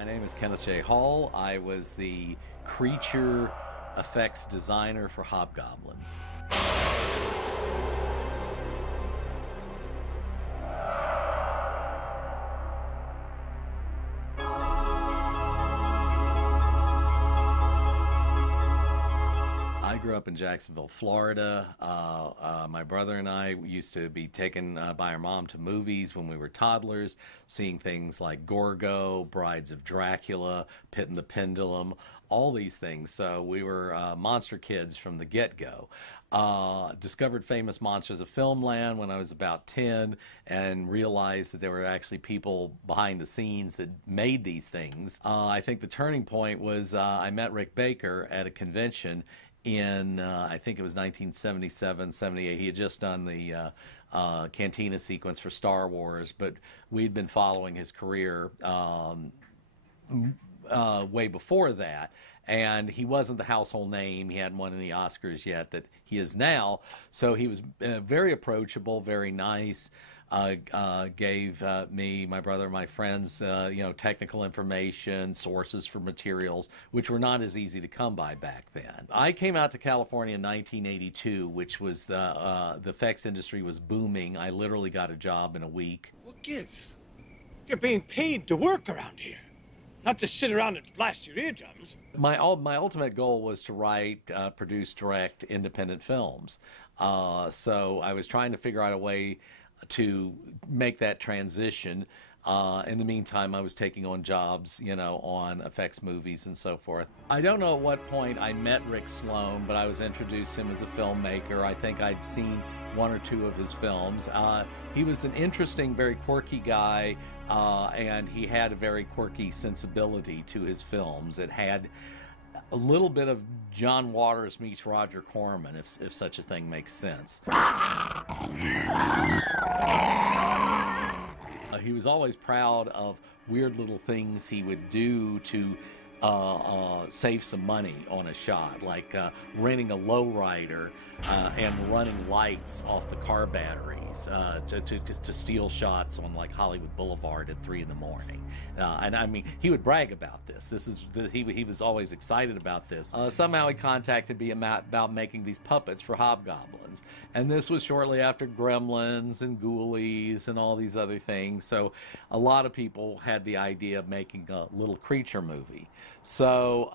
My name is Keneth J Hall. I was the creature effects designer for Hobgoblins. I grew up in Jacksonville, Florida. My brother and I used to be taken by our mom to movies when we were toddlers, seeing things like Gorgo, Brides of Dracula, Pit and the Pendulum, all these things. So we were monster kids from the get-go. Discovered famous monsters of filmland when I was about 10 and realized that there were actually people behind the scenes that made these things. I think the turning point was I met Rick Baker at a convention in, I think it was 1977, 78. He had just done the Cantina sequence for Star Wars, but we'd been following his career way before that. And he wasn't the household name. He hadn't won any Oscars yet that he is now. So he was very approachable, very nice. Gave me, my brother, my friends, technical information, sources for materials, which were not as easy to come by back then. I came out to California in 1982, which was the effects industry was booming. I literally got a job in a week. What gives? You're being paid to work around here, not to sit around and blast your eardrums. My ultimate goal was to write, produce, direct independent films. So I was trying to figure out a way to make that transition. In the meantime, I was taking on jobs, on effects movies and so forth. I don't know at what point I met Rick Sloan, but I was introduced to him as a filmmaker. I think I'd seen one or two of his films. He was an interesting, very quirky guy, and he had a very quirky sensibility to his films. It had a little bit of John Waters meets Roger Corman, if such a thing makes sense. He was always proud of weird little things he would do to save some money on a shot, like renting a lowrider and running lights off the car batteries to steal shots on like Hollywood Boulevard at 3 in the morning. And I mean, he would brag about this. He was always excited about this. Somehow he contacted me about making these puppets for Hobgoblins. And this was shortly after Gremlins and Ghoulies and all these other things. So a lot of people had the idea of making a little creature movie. So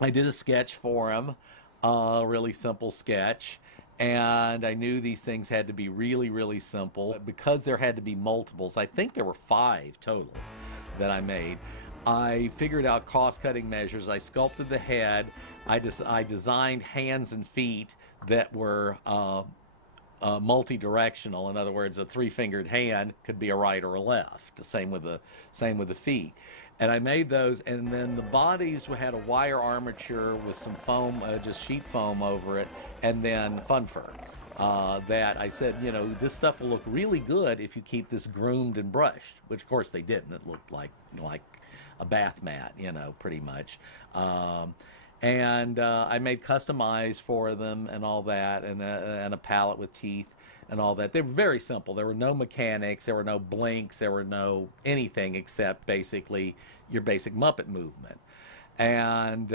I did a sketch for him, a really simple sketch, and I knew these things had to be really, really simple. Because there had to be multiples, I think there were 5 total that I made. I figured out cost-cutting measures. I sculpted the head. I designed hands and feet that were multi-directional. In other words, a 3-fingered hand could be a right or a left. The same with the feet. And I made those, and then the bodies had a wire armature with some foam, just sheet foam over it, and then fun fur. That I said, this stuff will look really good if you keep this groomed and brushed, which of course they didn't. It looked like a bath mat, pretty much. And I made custom eyes for them and all that, and a palette with teeth and all that. They were very simple. There were no mechanics, there were no blinks, there were no anything except basically your basic Muppet movement. And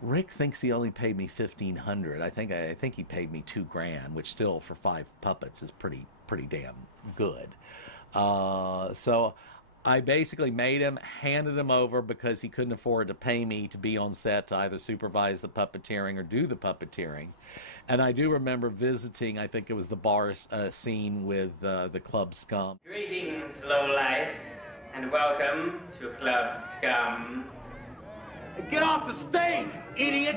Rick thinks he only paid me $1,500. I think he paid me $2,000, which still for 5 puppets is pretty damn good. So I basically made him, handed him over because he couldn't afford to pay me to be on set to either supervise the puppeteering or do the puppeteering. And I do remember visiting, I think it was the bar scene with the Club Scum. Greetings, lowlife, and welcome to Club Scum. Get off the stage, idiot!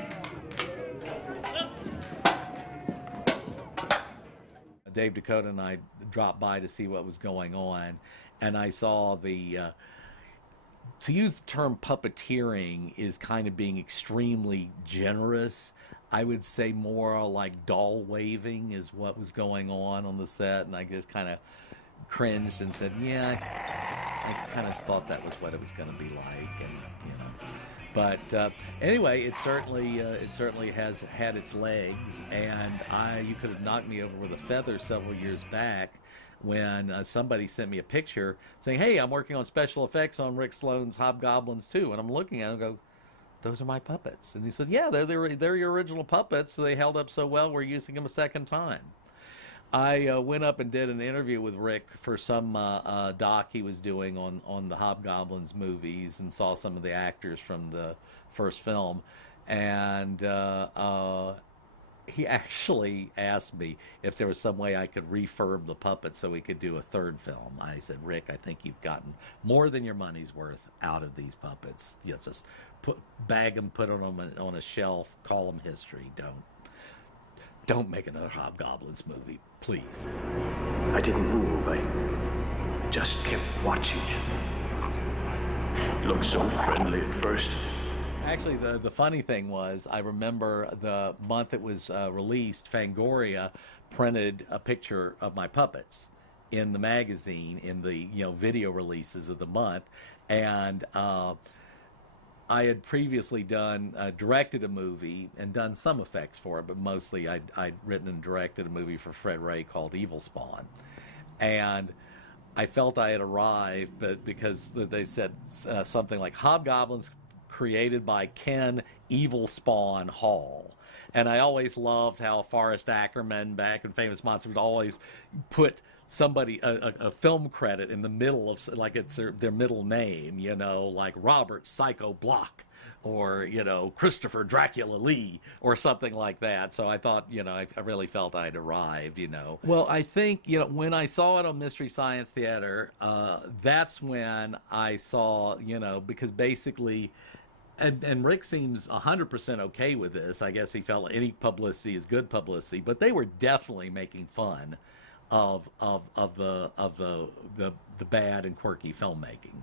Dave Dakota and I dropped by to see what was going on, and I saw to use the term puppeteering is kind of being extremely generous. I would say more like doll waving is what was going on the set, and I just kind of cringed and said, yeah, I kind of thought that was what it was going to be like, and But anyway, it certainly has had its legs, and you could have knocked me over with a feather several years back when somebody sent me a picture saying, "Hey, I'm working on special effects on Rick Sloane's Hobgoblins 2," and I'm looking at it and go, "Those are my puppets." And he said, "Yeah, they're your original puppets. So they held up so well, we're using them a second time." I went up and did an interview with Rick for some doc he was doing on the Hobgoblins movies, and saw some of the actors from the first film. And he actually asked me if there was some way I could refurb the puppets so we could do a third film. I said, "Rick, I think you've gotten more than your money's worth out of these puppets. You know, just bag them, put them on a shelf, call them history. Don't make another Hobgoblins movie, please." I didn't move. I just kept watching it. It looked so friendly at first. Actually, the funny thing was, I remember the month it was released, Fangoria printed a picture of my puppets in the magazine, in the video releases of the month, and I had previously directed a movie and done some effects for it, but mostly I'd written and directed a movie for Fred Ray called Evil Spawn. And I felt I had arrived, but because they said something like Hobgoblins created by Ken Evil Spawn Hall. And I always loved how Forrest Ackerman back in Famous Monsters would always put somebody, a film credit in the middle of, like it's their middle name, like Robert Psycho Block, or, Christopher Dracula Lee, or something like that. So I thought, I really felt I'd arrived, Well, I think, when I saw it on Mystery Science Theater, that's when I saw, because basically, and Rick seems 100% okay with this. I guess he felt any publicity is good publicity, but they were definitely making fun of the bad and quirky filmmaking.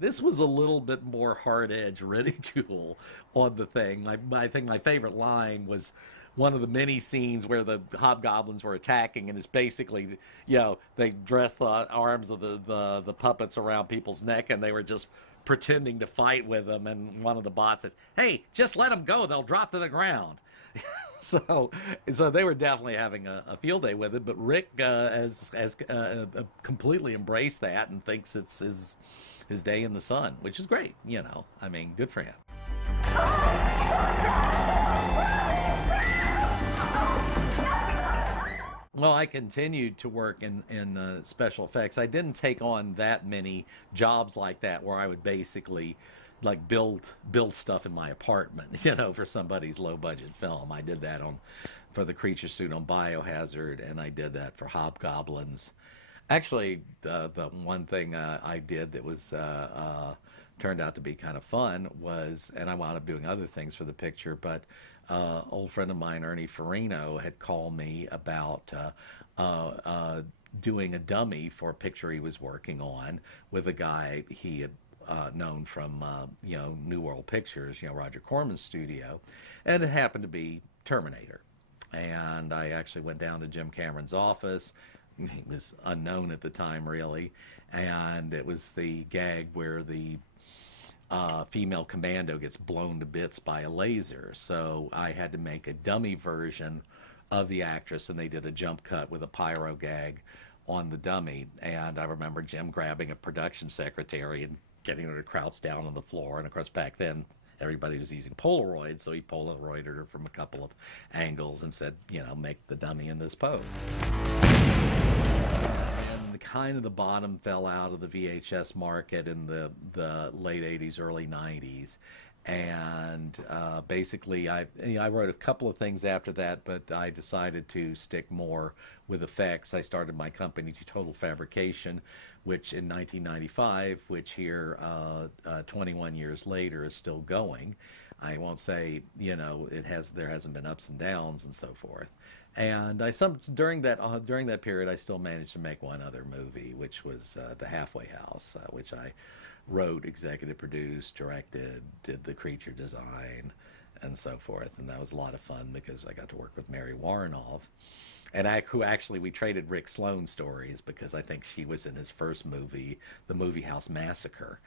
This was a little bit more hard-edge ridicule on the thing. I think my favorite line was one of the many scenes where the Hobgoblins were attacking, and it's basically, they dressed the arms of the puppets around people's neck, and they were just pretending to fight with them, and one of the bots said, "Hey, just let them go, they'll drop to the ground." So they were definitely having a field day with it, but Rick has completely embraced that and thinks it's his day in the sun, which is great, good for him. Well, I continued to work in special effects. I didn't take on that many jobs like that where I would basically like build stuff in my apartment, for somebody's low budget film. I did that for the creature suit on Biohazard, and I did that for Hobgoblins. Actually, the one thing I did that was turned out to be kind of fun was, and I wound up doing other things for the picture, but old friend of mine, Ernie Farino, had called me about doing a dummy for a picture he was working on with a guy he had known from New World Pictures, Roger Corman's studio, and it happened to be Terminator. And I actually went down to Jim Cameron's office. He was unknown at the time, really, and it was the gag where the female commando gets blown to bits by a laser. So I had to make a dummy version of the actress, and they did a jump cut with a pyro gag on the dummy. And I remember Jim grabbing a production secretary and getting her to crouch down on the floor. And of course, back then, everybody was using Polaroid, so he Polaroided her from a couple of angles and said, make the dummy in this pose. And kind of the bottom fell out of the VHS market in the late 80s, early 90s. And basically, I wrote a couple of things after that, but I decided to stick more with effects. I started my company, Total Fabrication, which in 1995, which here 21 years later is still going. I won't say, there hasn't been ups and downs and so forth. And during that period, I still managed to make one other movie, which was The Halfway House, which I wrote, executive produced, directed, did the creature design, and so forth. And that was a lot of fun because I got to work with Mary Warrenoff, and who actually we traded Rick Sloan stories because I think she was in his first movie, The Movie House Massacre.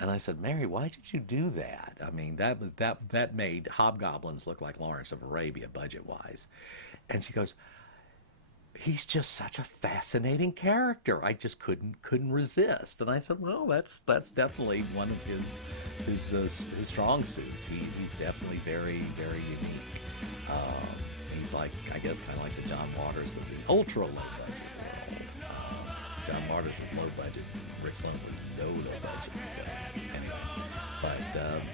And I said, Mary, why did you do that? I mean, that made Hobgoblins look like Lawrence of Arabia budget-wise. And she goes, he's just such a fascinating character. I just couldn't resist. And I said, well, that's definitely one of his strong suits. He's definitely very, very unique. He's like, I guess, kind of like the John Waters of the ultra low budget world. John Waters was low budget. Rick Sloan was low budget. So anyway, but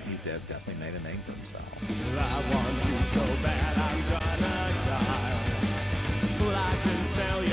he's definitely made a name for himself. I want you so bad, I'm gonna die. Well, I can smell you